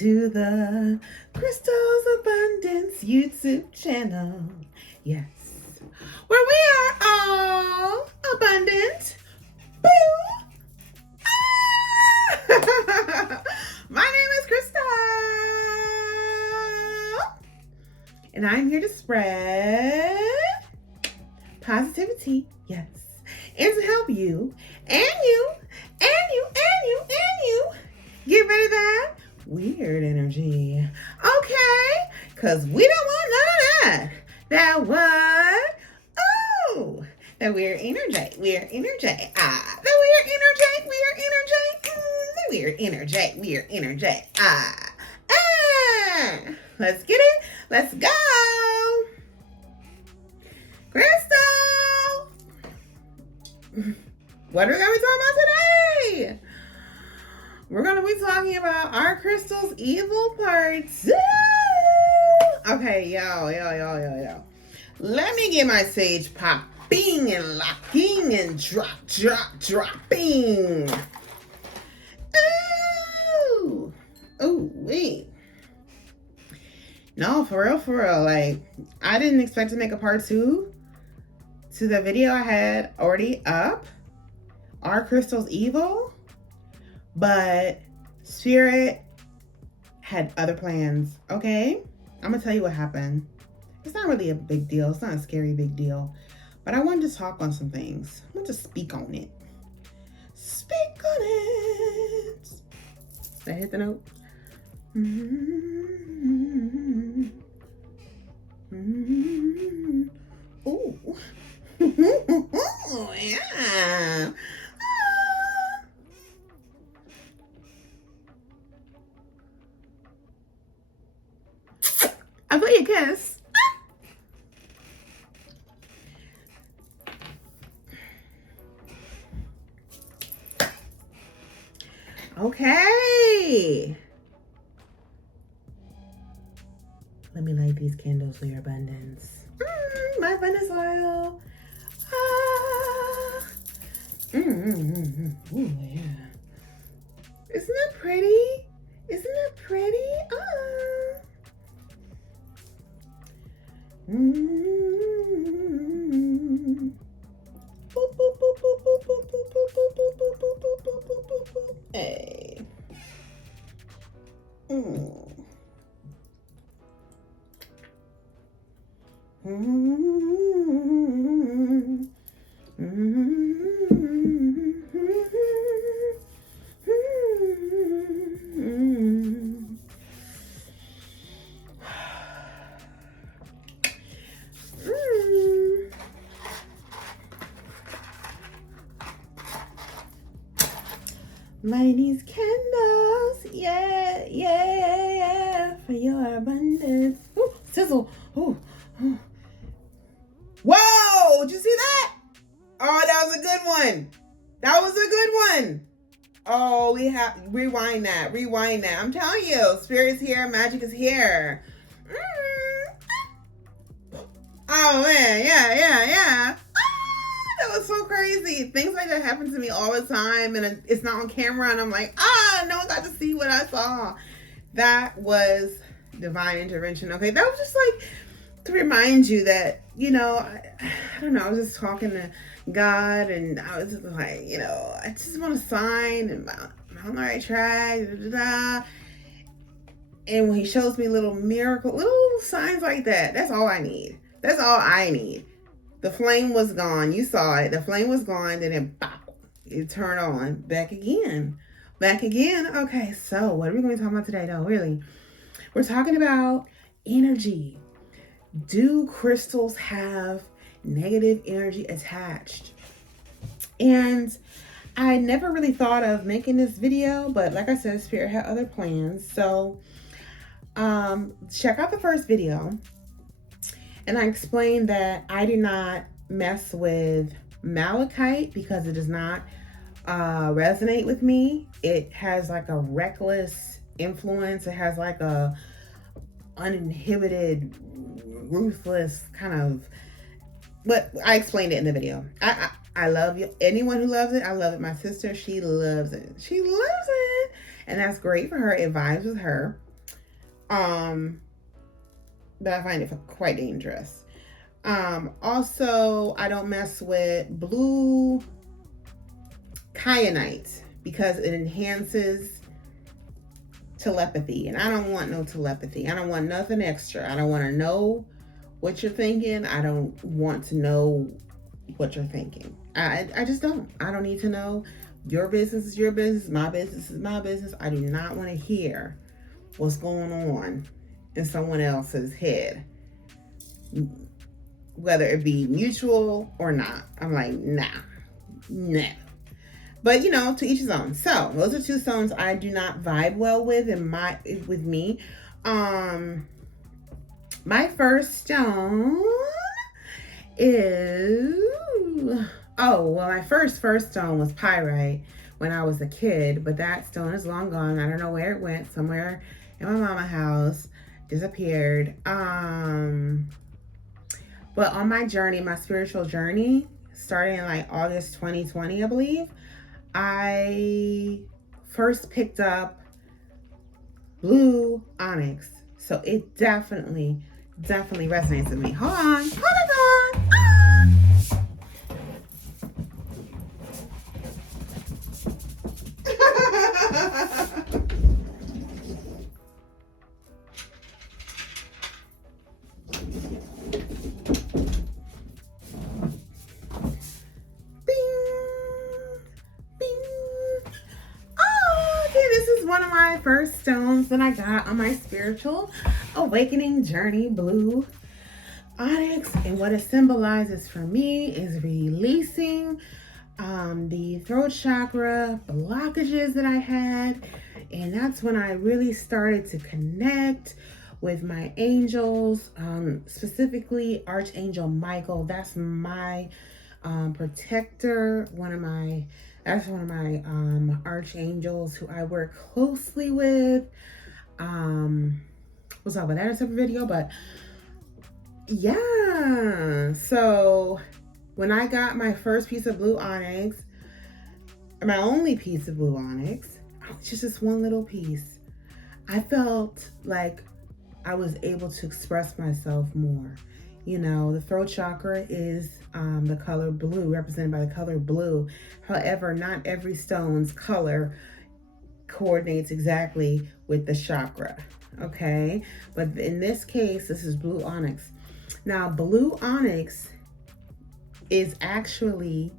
to the Crystals Abundance YouTube channel. Yes, where we are all abundant. Boo! Ah! My name is Crystal, and I'm here to spread positivity, yes, and to help you and you get rid of that weird energy. Okay? Because we don't want none of that. That what? Oh, that weird energy. Weird energy. Ah, the weird energy. Weird energy. The weird energy. Weird energy. Ah. Let's get it. Let's go. Crystal. What are we going to be talking about today? We're going to be talking about our crystal's evil part 2. Okay, yo. Let me get my sage popping and locking and dropping. Ooh, wait. No, for real. Like, I didn't expect to make a part 2 to the video I had already up. Our crystal's evil. But Spirit had other plans, okay? I'm going to tell you what happened. It's not really a big deal. It's not a scary big deal. But I wanted to talk on some things. I want to speak on it. Speak on it. Did I hit the note? Ooh. Yeah. I put you a kiss. Okay. Let me light these candles for your abundance. My abundance oil. Ooh, yeah. Isn't that pretty? Isn't that pretty? Hey. Light these candles, yeah, for your abundance. Ooh, sizzle. Ooh. Whoa, did you see that? Oh, that was a good one. Oh, we have, rewind that. I'm telling you, spirit is here, magic is here. Oh man, yeah. That was so crazy. Things like that happen to me all the time, and it's not on camera, and I'm like, no one got to see what I saw. That was divine intervention. Okay, that was just like to remind you that, I don't know, I was just talking to God, and I was just like, I just want a sign, and I'm on the right track, and when he shows me little signs like that, that's all I need. The flame was gone. You saw it. The flame was gone. Then it turned on. Back again. Okay, so what are we going to be talking about today, though? Really? We're talking about energy. Do crystals have negative energy attached? And I never really thought of making this video, but like I said, Spirit had other plans. So check out the first video. And I explained that I do not mess with malachite because it does not resonate with me. It has like a reckless influence. It has like a uninhibited, ruthless kind of, but I explained it in the video. I love you. Anyone who loves it, I love it. My sister, she loves it. And that's great for her. It vibes with her. But I find it quite dangerous. Also, I don't mess with blue kyanite because it enhances telepathy, and I don't want no telepathy. I don't want nothing extra. I don't want to know what you're thinking. I don't want to know what you're thinking. I just don't. I don't need to know. Your business is your business. My business is my business. I do not want to hear what's going on in someone else's head, whether it be mutual or not. I'm like, nah. But you know, to each his own. So those are two stones I do not vibe well with with me. My first stone is my first stone was pyrite when I was a kid, but that stone is long gone. I don't know where it went. Somewhere in my mama's house, disappeared. But on my journey, my spiritual journey, starting in like August 2020, I believe, I first picked up blue onyx. So it definitely resonates with me. Hold on. One of my first stones that I got on my spiritual awakening journey, blue onyx, and what it symbolizes for me is releasing the throat chakra blockages that I had, and that's when I really started to connect with my angels, specifically Archangel Michael. That's my protector, that's one of my archangels who I work closely with. We'll talk about that in a separate video, but yeah. So when I got my first piece of blue onyx, my only piece of blue onyx, just this one little piece, I felt like I was able to express myself more. You know, the throat chakra is the color blue, represented by the color blue. However, not every stone's color coordinates exactly with the chakra, okay? But in this case, this is blue onyx. Now, blue onyx is actually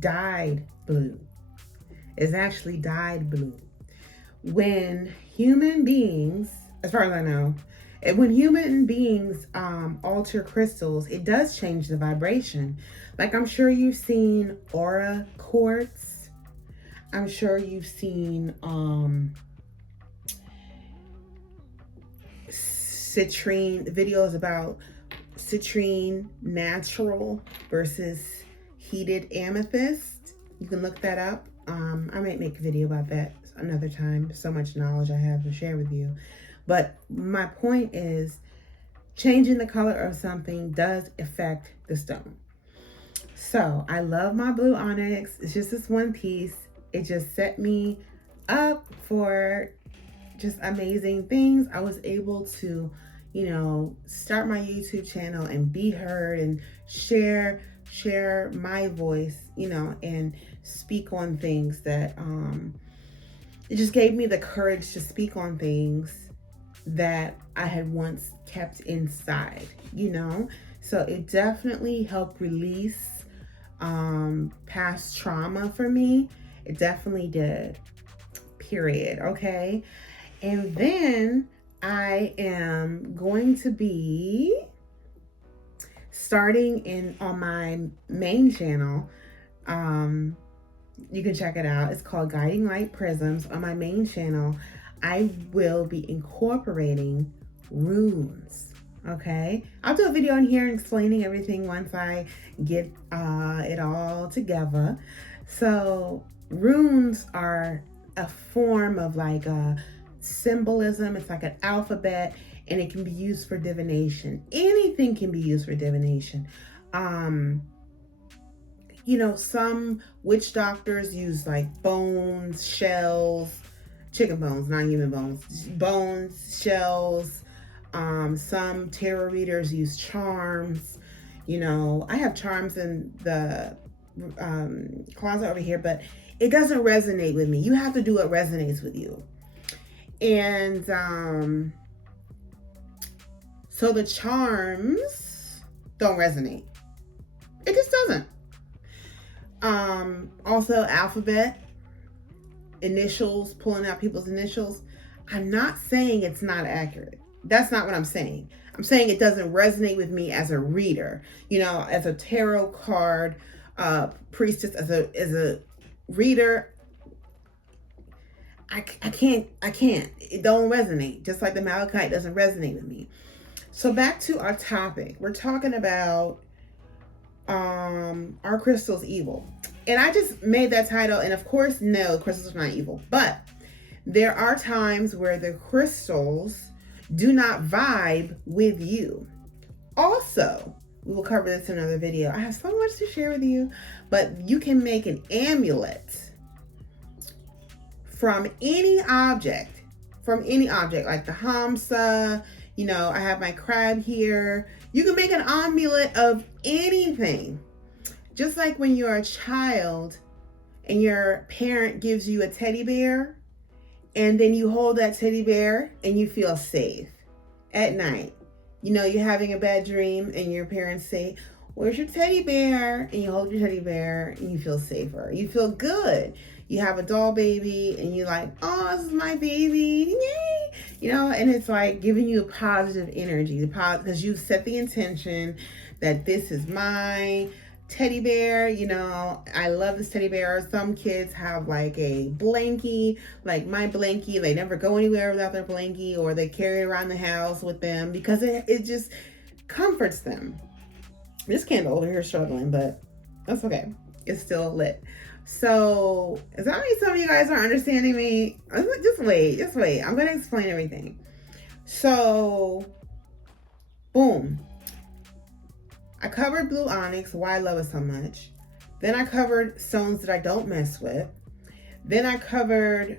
dyed blue. It's actually dyed blue. When human beings, as far as I know, when human beings alter crystals, it does change the vibration. Like, I'm sure you've seen aura quartz. I'm sure you've seen citrine, videos about citrine natural versus heated amethyst. You can look that up. I might make a video about that another time. So much knowledge I have to share with you. But my point is, changing the color of something does affect the stone. So I love my blue onyx. It's just this one piece. It just set me up for just amazing things. I was able to, you know, start my YouTube channel and be heard and share my voice, you know, and speak on things that it just gave me the courage to speak on things that I had once kept inside, you know. So it definitely helped release past trauma for me. It definitely did, period. Okay. And then I am going to be starting on my main channel. You can check it out. It's called Guiding Light Prisms. On my main channel, I will be incorporating runes. Okay, I'll do a video in here explaining everything once I get it all together. So runes are a form of like a symbolism. It's like an alphabet, and it can be used for divination. Anything can be used for divination. You know, some witch doctors use like bones, shells, chicken bones, non-human bones, shells. Some tarot readers use charms. You know, I have charms in the closet over here, but it doesn't resonate with me. You have to do what resonates with you. And so the charms don't resonate. It just doesn't. Also alphabet, initials, pulling out people's initials. I'm not saying it's not accurate. That's not what I'm saying. I'm saying it doesn't resonate with me as a reader, you know, as a tarot card priestess, as a reader. I can't. It don't resonate. Just like the malachite doesn't resonate with me. So back to our topic. We're talking about are crystals evil? And I just made that title, and of course, no, crystals are not evil. But there are times where the crystals do not vibe with you. Also, we will cover this in another video. I have so much to share with you, but you can make an amulet from any object, like the Hamsa. You know, I have my crab here. You can make an amulet of anything. Just like when you're a child and your parent gives you a teddy bear, and then you hold that teddy bear and you feel safe at night. You know, you're having a bad dream and your parents say, "Where's your teddy bear?" And you hold your teddy bear and you feel safer. You feel good. You have a doll baby and you're like, "Oh, this is my baby. Yay." You know, and it's like giving you a positive energy, because you set the intention that this is my teddy bear. You know, I love this teddy bear. Some kids have like a blankie, like my blankie. They never go anywhere without their blankie, or they carry it around the house with them because it just comforts them. This candle over here is struggling, but that's okay. It's still lit. So, is that mean some of you guys are understanding me? Just wait. I'm going to explain everything. So, boom. I covered blue onyx, why I love it so much. Then I covered stones that I don't mess with. Then I covered,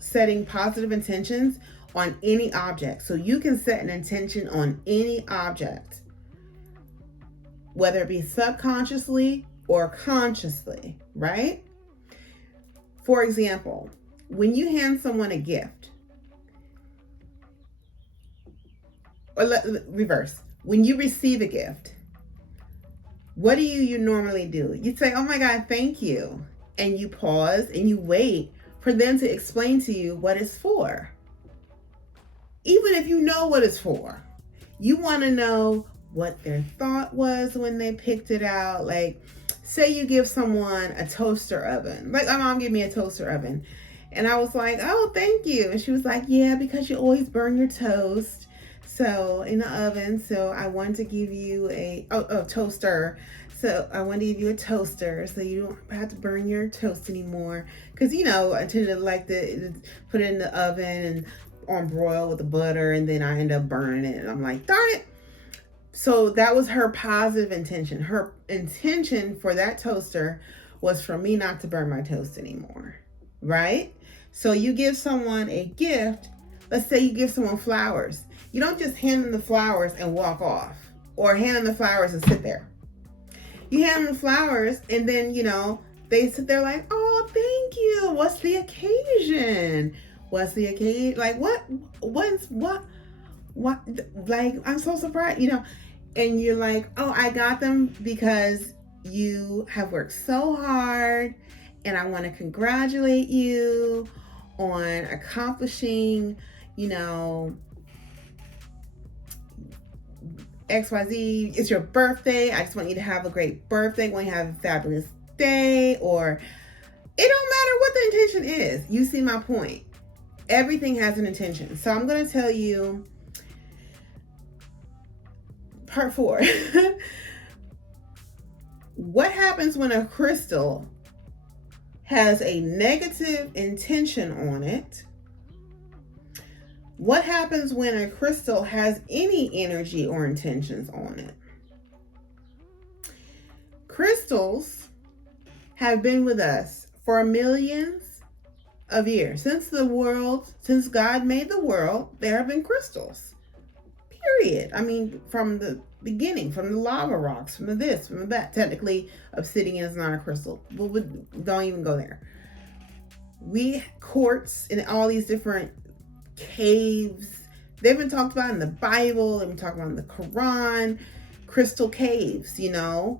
setting positive intentions on any object. So you can set an intention on any object, whether it be subconsciously or consciously, right? For example, when you hand someone a gift, or reverse, when you receive a gift, what do you normally do? You'd say, "Oh my God, thank you." And you pause and you wait for them to explain to you what it's for. Even if you know what it's for, you want to know what their thought was when they picked it out. Like, say you give someone a toaster oven. Like my mom gave me a toaster oven. And I was like, "Oh, thank you." And she was like, "Yeah, because you always burn your toast so in the oven. So I wanted to give you a toaster. So I wanted to give you a toaster so you don't have to burn your toast anymore." Because, you know, I tend to like to put it in the oven and on broil with the butter, and then I end up burning it. And I'm like, darn it. So that was her positive intention. Her intention for that toaster was for me not to burn my toast anymore, right? So you give someone a gift. Let's say you give someone flowers. You don't just hand them the flowers and walk off, or hand them the flowers and sit there. You hand them the flowers and then, you know, they sit there like, "Oh, thank you. What's the occasion? What's the occasion? Like, what, like, I'm so surprised, you know." And you're like, "Oh, I got them because you have worked so hard, and I want to congratulate you on accomplishing, you know, XYZ. It's your birthday. I just want you to have a great birthday. I want you to have a fabulous day." Or it don't matter what the intention is. You see my point. Everything has an intention. So I'm going to tell you part 4. What happens when a crystal has a negative intention on it? What happens when a crystal has any energy or intentions on it? Crystals have been with us for millions of years. Since God made the world, there have been crystals. Period. I mean, from the beginning, from the lava rocks, from the this, from the that. Technically, obsidian is not a crystal, but we don't even go there. Quartz in all these different caves. They've been talked about in the Bible. They've been talked about in the Quran. Crystal caves, the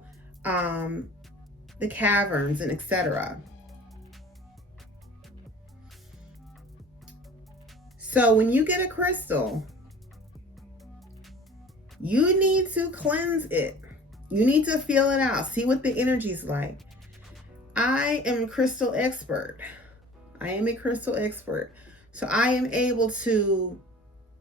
caverns and etc. So when you get a crystal, you need to cleanse it. You need to feel it out. See what the energy's like. I am a crystal expert. So I am able to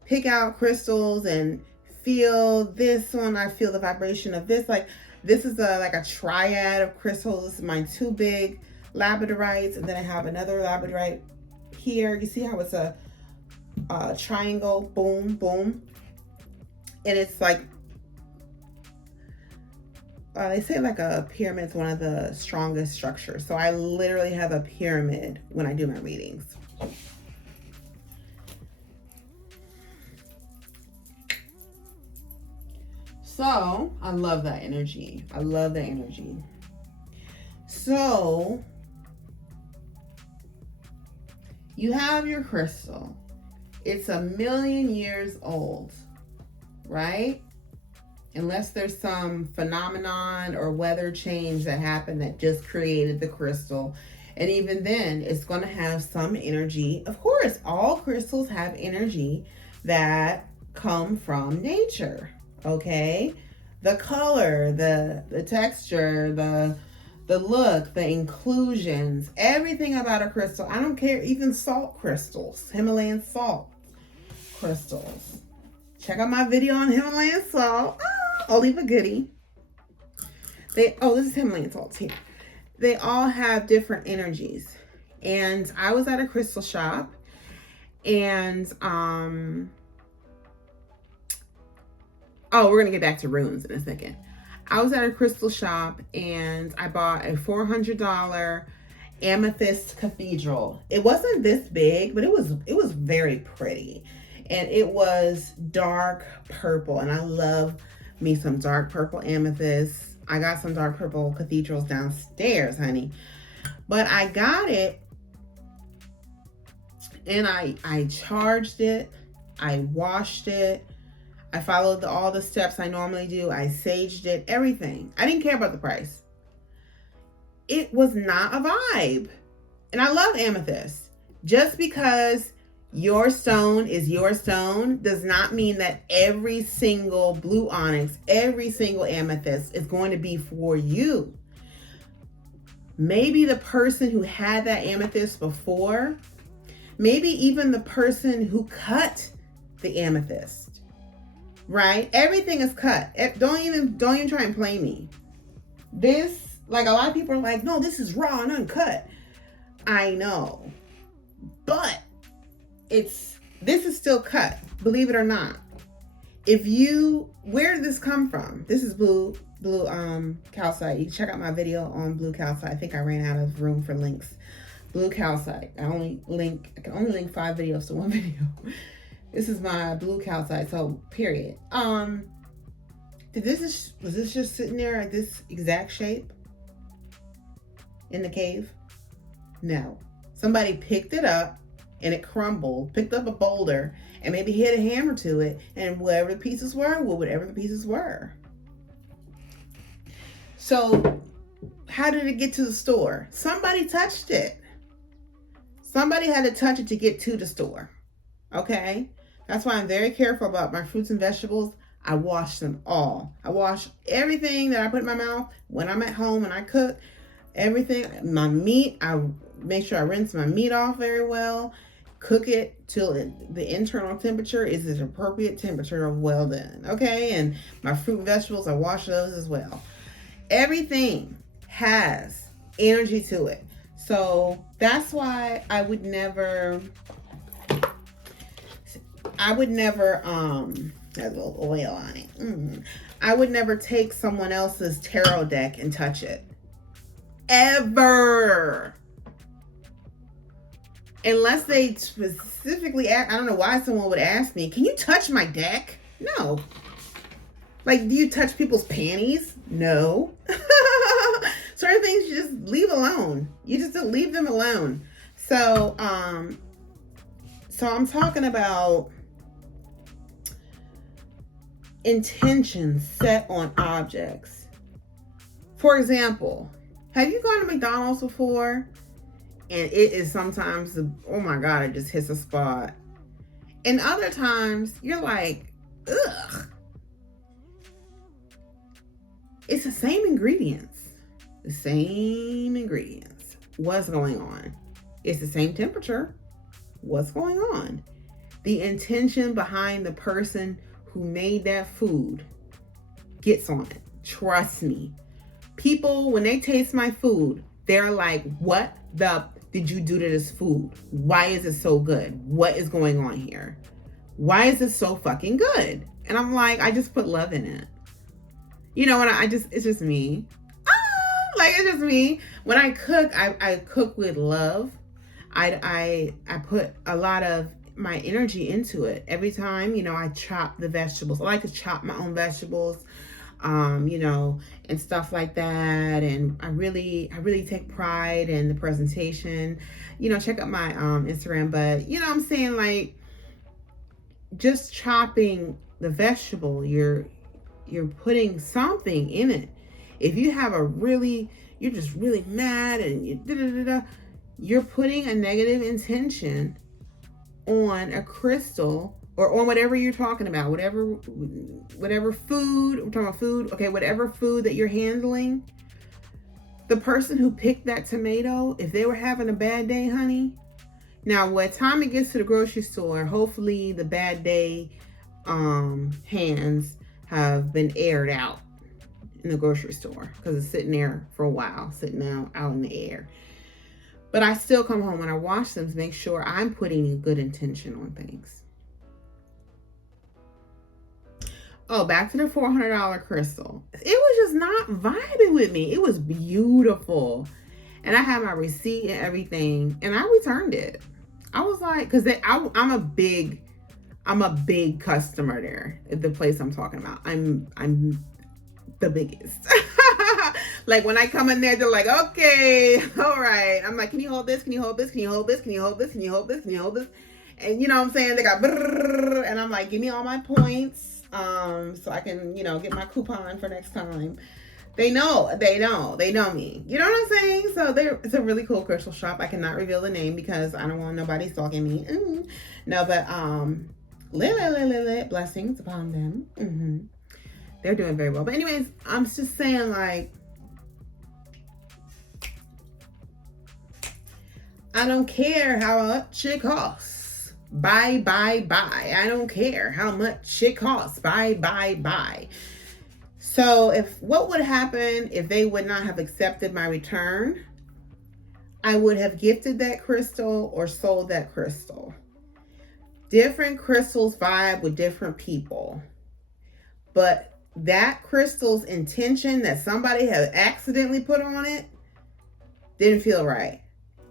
pick out crystals and feel this one. I feel the vibration of this. Like this is like a triad of crystals. This is my 2 big labradorites, and then I have another labradorite here. You see how it's a triangle, boom, boom, and it's like they say like a pyramid is one of the strongest structures. So I literally have a pyramid when I do my readings. So I love that energy. So you have your crystal. It's 1,000,000 years old, right? Unless there's some phenomenon or weather change that happened that just created the crystal. And even then, it's going to have some energy. Of course, all crystals have energy that come from nature. Okay, the color, the texture, the look, the inclusions, everything about a crystal. I don't care, even salt crystals, Himalayan salt crystals. Check out my video on Himalayan salt. I'll leave a goodie. This is Himalayan salt here. They all have different energies. And I was at a crystal shop, and we're going to get back to runes in a second. I was at a crystal shop and I bought a $400 amethyst cathedral. It wasn't this big, but it was very pretty. And it was dark purple. And I love me some dark purple amethyst. I got some dark purple cathedrals downstairs, honey. But I got it and I charged it. I washed it. I followed all the steps I normally do. I saged it, everything. I didn't care about the price. It was not a vibe. And I love amethyst. Just because your stone is your stone does not mean that every single blue onyx, every single amethyst is going to be for you. Maybe the person who had that amethyst before, maybe even the person who cut the amethyst. Right? Everything is cut. Don't even try and play me. This, like a lot of people are like, no, this is raw and uncut. I know. But this is still cut, believe it or not. Where did this come from? This is blue calcite. You can check out my video on blue calcite. I think I ran out of room for links. Blue calcite. I can only link 5 videos to one video. This is my blue calcite, so period. Was this just sitting there at this exact shape in the cave? No. Somebody picked it up and it crumbled, picked up a boulder and maybe hit a hammer to it, and whatever the pieces were. So how did it get to the store? Somebody touched it. Somebody had to touch it to get to the store. Okay? That's why I'm very careful about my fruits and vegetables. I wash them all. I wash everything that I put in my mouth when I'm at home and I cook. Everything. My meat, I make sure I rinse my meat off very well. Cook it till the internal temperature is the appropriate temperature of well done. Okay? And my fruit and vegetables, I wash those as well. Everything has energy to it. So that's why I would never there's a little oil on it. I would never take someone else's tarot deck and touch it. Ever. Unless they specifically ask, I don't know why someone would ask me, can you touch my deck? No. Like, do you touch people's panties? No. Certain things you just leave alone. You just leave them alone. So I'm talking about intentions set on objects. For example, have you gone to McDonald's before? And it is sometimes, oh my God, it just hits a spot. And other times, you're like, ugh. It's the same ingredients. The same ingredients. What's going on? It's the same temperature. What's going on? The intention behind the person who made that food gets on it. Trust me. People, when they taste my food, they're like, what the did you do to this food? Why is it so good? What is going on here? Why is it so fucking good? And I'm like, I just put love in it. You know, and it's just me. Like, it's just me. When I cook, I cook with love. I put a lot of my energy into it. Every time, you know, I chop the vegetables. I like to chop my own vegetables, you know, and stuff like that. And I really take pride in the presentation. You know, check out my Instagram. But, you know what I'm saying? Like, just chopping the vegetable, you're putting something in it. If you have you're just really mad and you're putting a negative intention on a crystal or on whatever you're talking about, whatever food, we're talking about food, okay, whatever food that you're handling. The person who picked that tomato, if they were having a bad day, honey, now by the time it gets to the grocery store, hopefully the bad day hands have been aired out in the grocery store because it's sitting there for a while, sitting out in the air. But I still come home and I wash them to make sure I'm putting a good intention on things. Oh, back to the $400 crystal. It was just not vibing with me. It was beautiful. And I had my receipt and everything. And I returned it. I was like, because I'm a big customer there at the place I'm talking about. I'm the biggest. Like when I come in there, they're like, okay, all right. I'm like, can you hold this? Can you hold this? Can you hold this? Can you hold this? Can you hold this? Can you hold this? And you know what I'm saying? They got, and I'm like, give me all my points. So I can, you know, get my coupon for next time. They know me. You know what I'm saying? So it's a really cool crystal shop. I cannot reveal the name because I don't want nobody stalking me. No, but blessings upon them. They're doing very well. But anyways, I'm just saying, like, I don't care how much it costs. Buy. I don't care how much it costs. Buy. So what would happen if they would not have accepted my return? I would have gifted that crystal or sold that crystal. Different crystals vibe with different people. But that crystal's intention that somebody had accidentally put on it didn't feel right.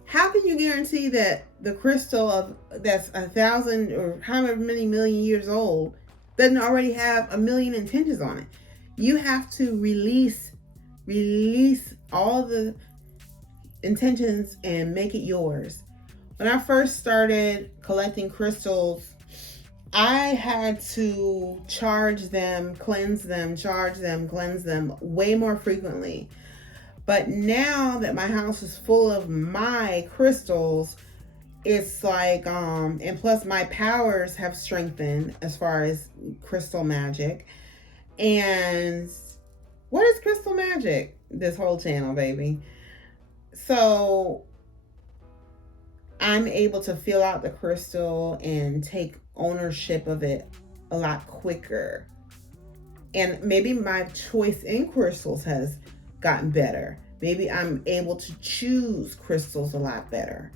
How can you guarantee that the crystal that's 1,000 or however many million years old doesn't already have 1,000,000 intentions on it? You have to release all the intentions and make it yours. When I first started collecting crystals, I had to charge them, cleanse them, cleanse them way more frequently. But now that my house is full of my crystals, it's like, and plus my powers have strengthened as far as crystal magic. And what is crystal magic? This whole channel, baby. So I'm able to fill out the crystal and take ownership of it a lot quicker. And maybe my choice in crystals has gotten better. Maybe I'm able to choose crystals a lot better.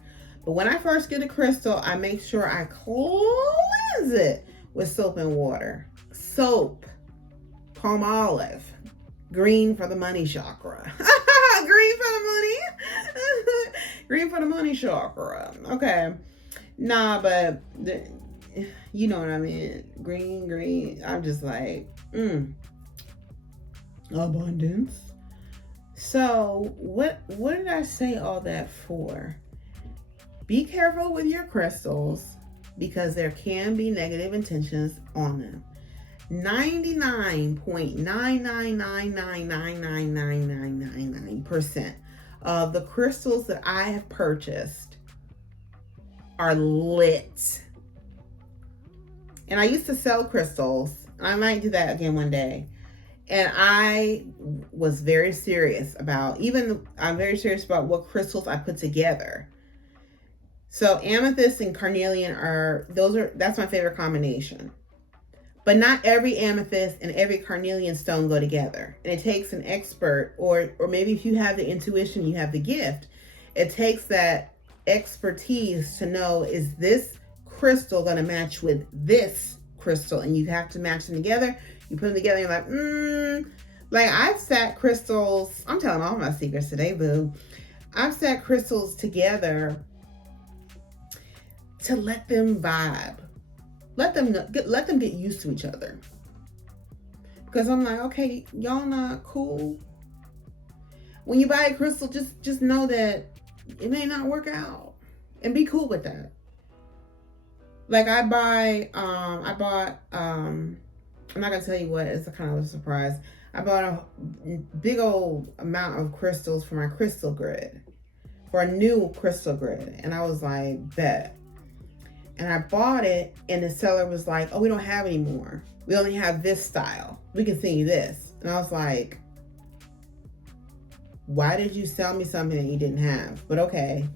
But when I first get a crystal, I make sure I cleanse it with soap and water. Soap, palm olive, green for the money chakra. Green for for the money chakra. Okay. Nah, but you know what I mean. Green. I'm just like, abundance. So what did I say all that for? Be careful with your crystals because there can be negative intentions on them. 99.999999999% of the crystals that I have purchased are lit. And I used to sell crystals. I might do that again one day. And I was very serious about, I'm very serious about what crystals I put together. So amethyst and carnelian that's my favorite combination. But not every amethyst and every carnelian stone go together. And it takes an expert, or maybe if you have the intuition, you have the gift. It takes that expertise to know, is this crystal going to match with this crystal? And you have to match them together. You put them together, you're like, Like I've sat crystals, I'm telling all my secrets today, boo. I've sat crystals together to let them vibe. Let them get used to each other. Because I'm like, okay, y'all not cool. When you buy a crystal, just know that it may not work out. And be cool with that. Like I bought, I'm not gonna tell you what, it's a kind of a surprise. I bought a big old amount of crystals for my crystal grid, for a new crystal grid. And I was like, bet. And I bought it, and the seller was like, oh, we don't have any more. We only have this style. We can send you this. And I was like, why did you sell me something that you didn't have? But okay.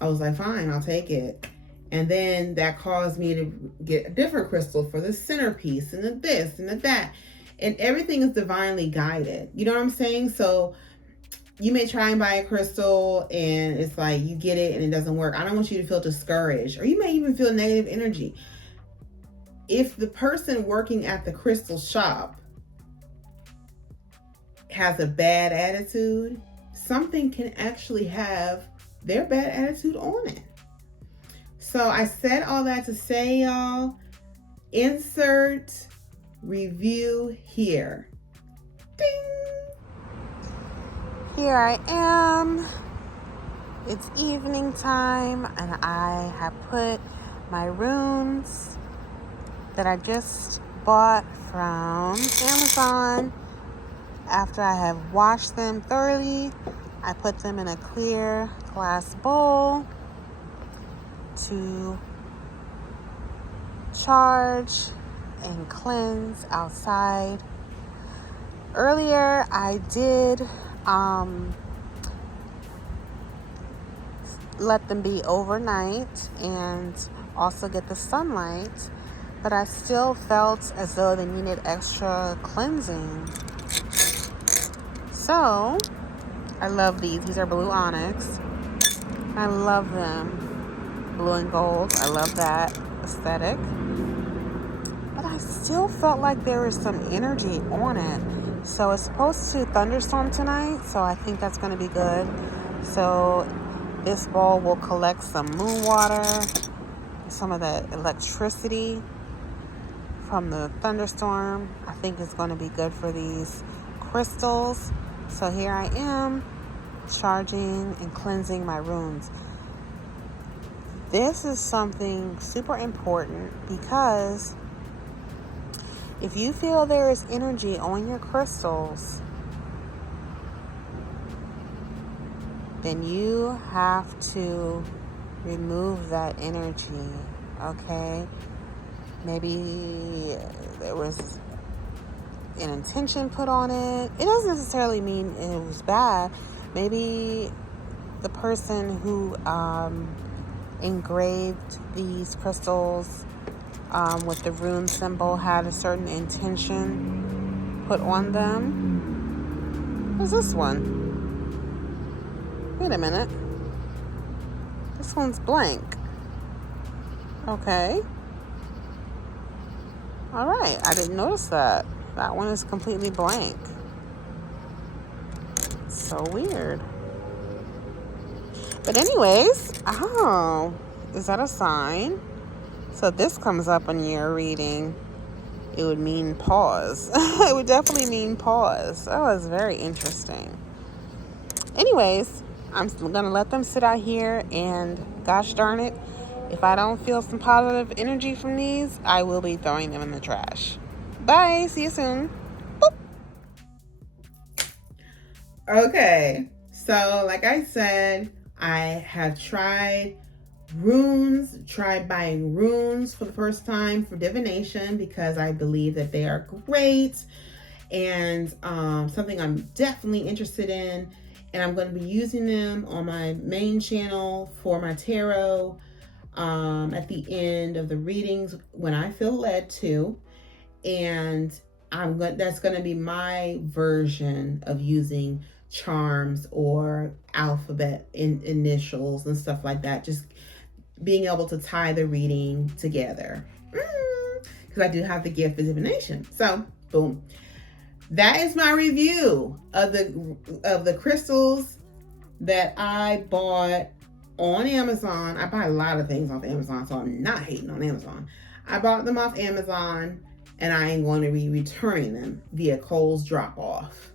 I was like, fine, I'll take it. And then that caused me to get a different crystal for the centerpiece and the this and the that. And everything is divinely guided. You know what I'm saying? So you may try and buy a crystal and it's like you get it and it doesn't work. I don't want you to feel discouraged, or you may even feel negative energy. If the person working at the crystal shop has a bad attitude, something can actually have their bad attitude on it. So I said all that to say, y'all, insert review here. Ding! Here I am. It's evening time, and I have put my runes that I just bought from Amazon. After I have washed them thoroughly, I put them in a clear glass bowl to charge and cleanse outside. Earlier, I did let them be overnight and also get the sunlight, but I still felt as though they needed extra cleansing. So I love these. These are blue onyx. I love them. Blue and gold. I love that aesthetic. But I still felt like there was some energy on it. So it's supposed to thunderstorm tonight, so I think that's going to be good. So this bowl will collect some moon water, some of the electricity from the thunderstorm. I think it's going to be good for these crystals. So here I am, charging and cleansing my runes. This is something super important because if you feel there is energy on your crystals, then you have to remove that energy, okay? Maybe there was an intention put on it. It doesn't necessarily mean it was bad. Maybe the person who engraved these crystals with the rune symbol had a certain intention put on them. What's this one? Wait a minute. This one's blank. Okay. All right. I didn't notice that. That one is completely blank. So weird. But anyways, oh, is that a sign? So this comes up on your reading. It would mean pause. It would definitely mean pause. Oh, it's very interesting. Anyways, I'm going to let them sit out here, and gosh darn it, if I don't feel some positive energy from these, I will be throwing them in the trash. Bye. See you soon. Boop. Okay. So, like I said, I have tried buying runes for the first time for divination because I believe that they are great and something I'm definitely interested in. And I'm going to be using them on my main channel for my tarot at the end of the readings when I feel led to. And that's going to be my version of using charms or alphabet initials and stuff like that. Just being able to tie the reading together. Because I do have the gift of divination. So, boom. That is my review of the crystals that I bought on Amazon. I buy a lot of things off Amazon, so I'm not hating on Amazon. I bought them off Amazon, and I am going to be returning them via Kohl's drop-off.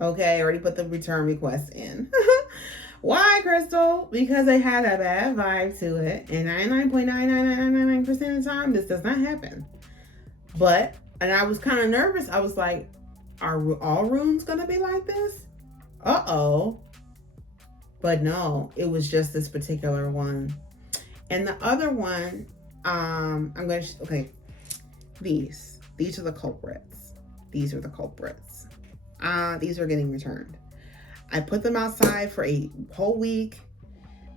Okay, I already put the return request in. Why, Crystal? Because they had a bad vibe to it, and 99.99999% of the time, this does not happen. And I was kind of nervous. I was like, are all runes gonna be like this? Uh-oh. But no, it was just this particular one. And the other one, these are the culprits. These are the culprits. These are getting returned. I put them outside for a whole week.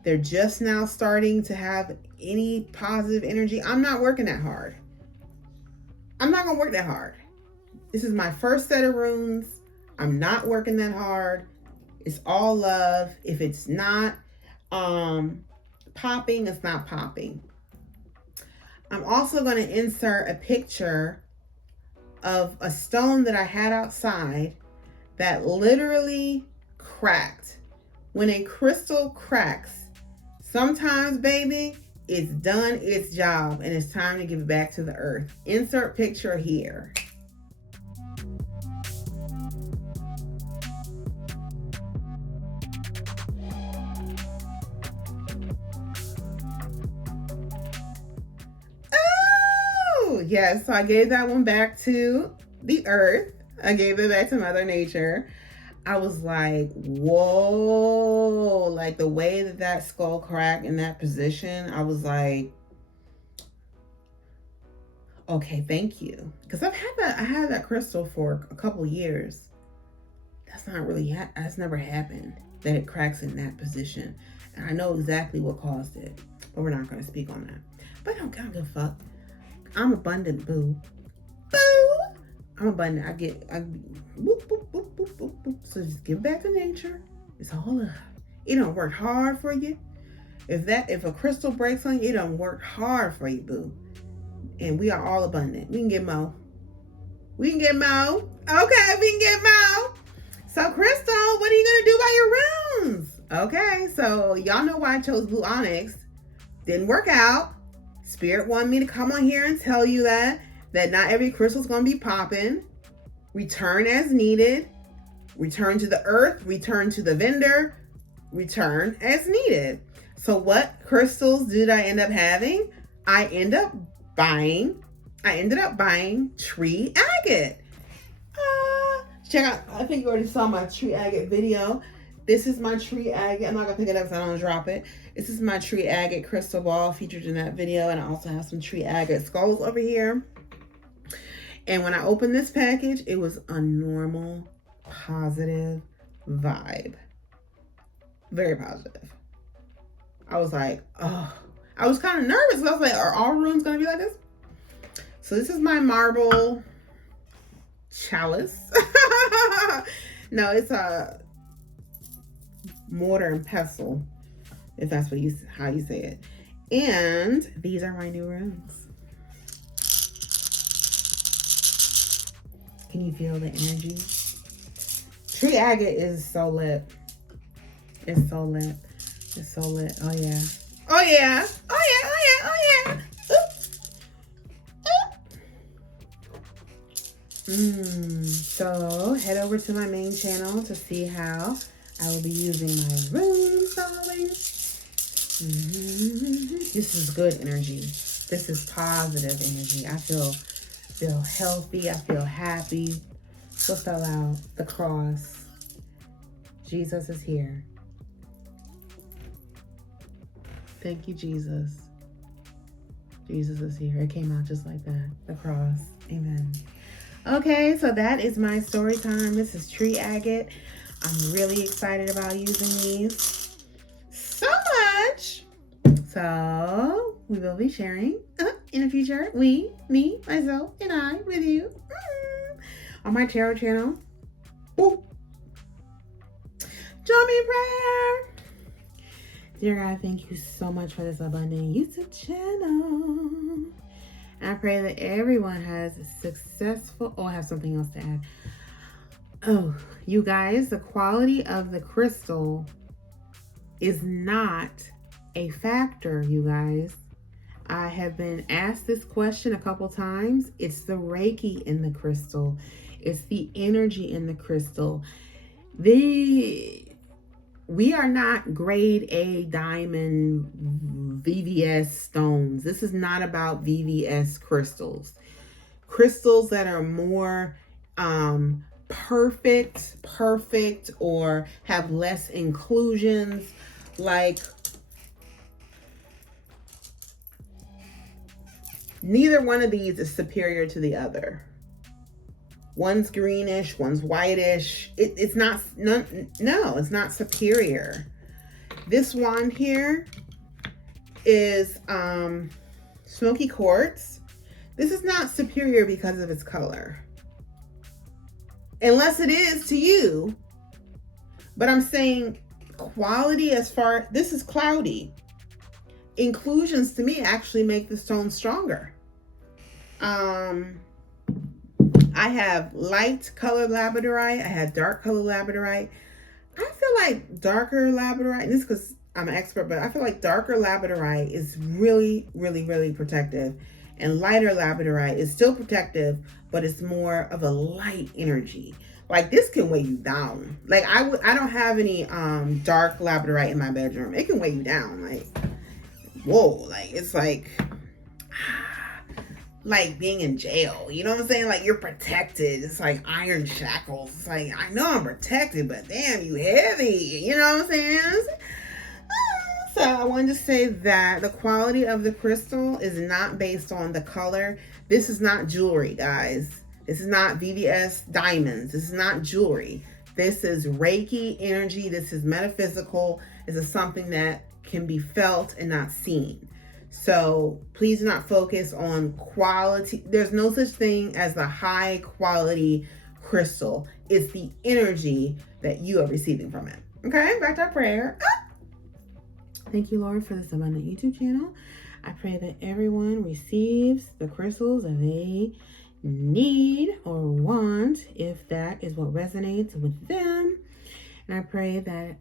They're just now starting to have any positive energy. I'm not working that hard. I'm not gonna work that hard. This is my first set of runes. I'm not working that hard. It's all love. If it's not popping, it's not popping. I'm also going to insert a picture of a stone that I had outside that literally cracked. When a crystal cracks, sometimes, baby, it's done its job and it's time to give it back to the earth. Insert picture here. Yes, so I gave that one back to the earth. I gave it back to Mother Nature. I was like, whoa, like the way that skull cracked in that position, I was like, okay, thank you. Because I had that crystal for a couple years. That's not really, that's never happened, that it cracks in that position. And I know exactly what caused it, but we're not going to speak on that. But I don't give a fuck. I'm abundant, boo. Boo! I'm abundant. I boop, boop, boop, boop, boop, boop. So just give back to nature. It's all love. It don't work hard for you. If a crystal breaks on you, it don't work hard for you, boo. And we are all abundant. We can get more. We can get more. Okay, we can get more. So, Crystal, what are you going to do about your runes? Okay, so y'all know why I chose blue onyx. Didn't work out. Spirit wanted me to come on here and tell you that not every crystal is going to be popping. Return as needed. Return to the earth. Return to the vendor. Return as needed. So what crystals did I end up having? I ended up buying tree agate. Check out, I think you already saw my tree agate video. This is my tree agate. I'm not going to pick it up because I don't want to drop it. This is my tree agate crystal ball featured in that video. And I also have some tree agate skulls over here. And when I opened this package, it was a normal, positive vibe. Very positive. I was like, oh. I was kind of nervous. I was like, are all runes going to be like this? So this is my marble chalice. No, it's a mortar and pestle, if that's how you say it. And these are my new runes. Can you feel the energy? Tree agate is so lit. It's so lit. It's so lit. Oh yeah. Oh yeah. Oh yeah. Oh yeah. Oh yeah. So head over to my main channel to see how I will be using my room solving. This is good energy. This is positive energy. I feel healthy. I feel happy. What's that loud? The cross. Jesus is here. Thank you, Jesus. Jesus is here. It came out just like that. The cross. Amen. Okay, so that is my story time. This is tree agate. I'm really excited about using these so much. So we will be sharing in the future. We, me, myself, and I with you on my tarot channel. Ooh. Join me in prayer. Dear God, thank you so much for this abundant YouTube channel. I pray that everyone has a successful... Oh, I have something else to add. Oh, you guys, the quality of the crystal is not a factor, you guys. I have been asked this question a couple times. It's the Reiki in the crystal. It's the energy in the crystal. We are not grade A diamond VVS stones. This is not about VVS crystals. Crystals that are more perfect or have less inclusions, like neither one of these is superior to the other. One's greenish, one's whitish. It's not, no, it's not superior. This wand here is smoky quartz. This is not superior because of its color. Unless it is to you. But I'm saying quality as far, this is cloudy. Inclusions to me actually make the stone stronger. I have light colored labradorite. I have dark colored labradorite. I feel like darker labradorite, this is because I'm an expert, but I feel like darker labradorite is really, really, really protective. And lighter labradorite is still protective, but it's more of a light energy. Like this can weigh you down. Like I don't have any dark labradorite in my bedroom. It can weigh you down. Like, whoa, like it's like being in jail, you know what I'm saying? Like you're protected. It's like iron shackles. It's like, I know I'm protected, but damn, you heavy, you know what I'm saying? So I wanted to say that the quality of the crystal is not based on the color. This is not jewelry, guys. This is not VVS diamonds. This is not jewelry. This is Reiki energy. This is metaphysical. This is something that can be felt and not seen. So please do not focus on quality. There's no such thing as the high quality crystal. It's the energy that you are receiving from it. Okay, back to our prayer. Thank you, Lord, for this abundant YouTube channel. I pray that everyone receives the crystals that they need or want, if that is what resonates with them. And I pray that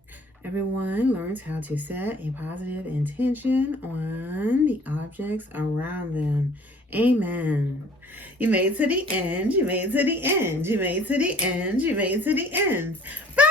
everyone learns how to set a positive intention on the objects around them. Amen. You made it to the end. You made it to the end. You made it to the end. You made it to the end. Bye.